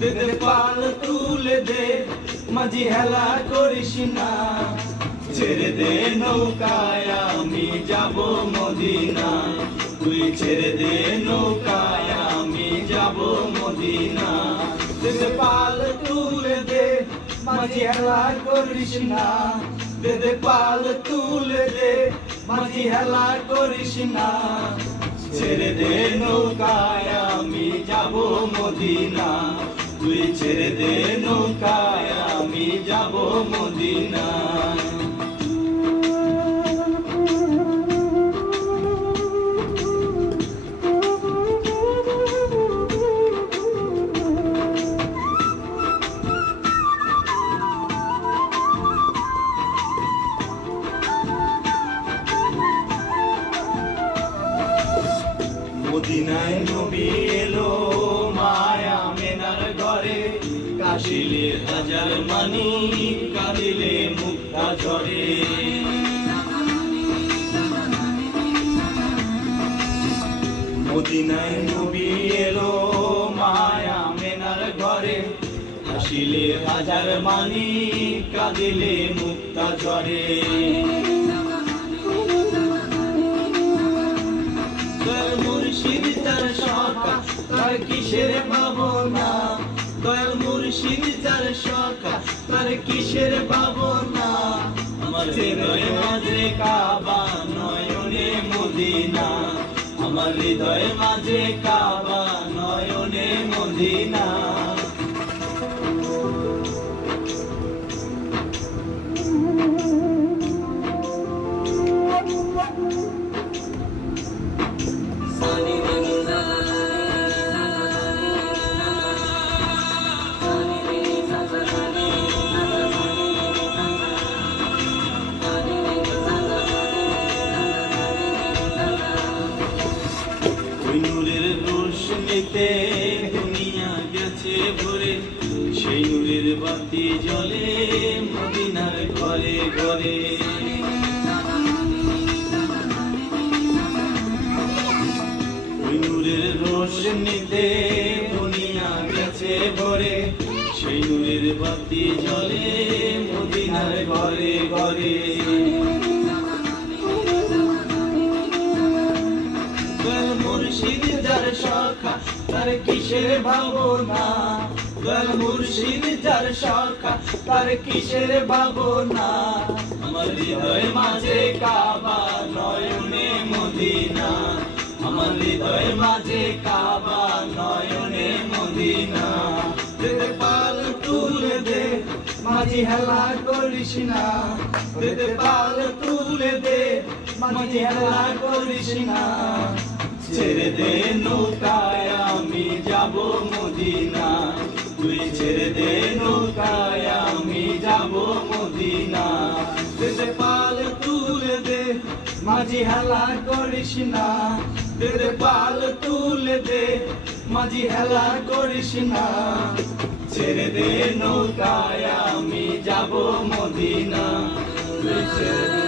দে দে পাল তুলে দে, মাঝি হেলা করিস না। ছেড়ে দে নৌকায় আমি যাব মদিনা, তুই ছেড়ে দে নৌকায় আমি যাব মদিনা। দে দে পাল তুলে দে, মাঝি হেলা করিস না। দে দে পাল তুলে দে, মাঝি হেলা করিস না। ছেড়ে দে নৌকায় আমি যাব মদিনা, তুই ছেড়ে দে নৌকায় আমি যাব মদিনা। মদিনায় নবী এলো মায়া মেনার ঘরে, কাশিলে হাজার মানি কাঁদিলে মুক্তা ঝরে। মদিনায় নবী এলো মায়া মেনার ঘরে, কাশিলে হাজার মানি কাঁদিলে মুক্তা ঝরে। মুর্শিদ যার সখা তার কিসের ভাবনা, দয়াল মুর্শিদ যার সখা তার কিসের ভাবনা। আমার হৃদয় মাঝে কাবা নয়নে মদিনা, আমার হৃদয় মাঝে কাবা নয়নে মদিনা। নূরের রোশনীতে দুনিয়া গেছে ভরে, সেই নূরের বাতি জ্বলে মদিনার ঘরে ঘরে। ওই নূরের রোশনীতে দুনিয়া গেছে ভরে, সেই নূরের বাতি জ্বলে মদিনার ঘরে ঘরে। মুর্শিদ যার সখা তার কিসের ভাবনা, দয়াল মুর্শিদ যার সখা তার কিসের ভাবনা। আমার হৃদয় মাঝে কাবা নয়নে মদিনা, আমার হৃদয় মাঝে কাবা নয়নে মদিনা। দে দে পাল তুলে দে, মাঝি হেলা করিস না। দে দে পাল তুলে দে, মাঝি হেলা করিস না। ছেড়ে দে নৌকায় আমি যাব মদিনা, তুই ছেড়ে দে নৌকায় আমি যাব মদিনা। দে দে পাল তুলে দে, মাঝি হেলা করিস না। দে দে পাল তুলে দে, মাঝি হেলা করিস না। ছেড়ে দে নৌকায় আমি যাব মদিনা, তুই ছেড়ে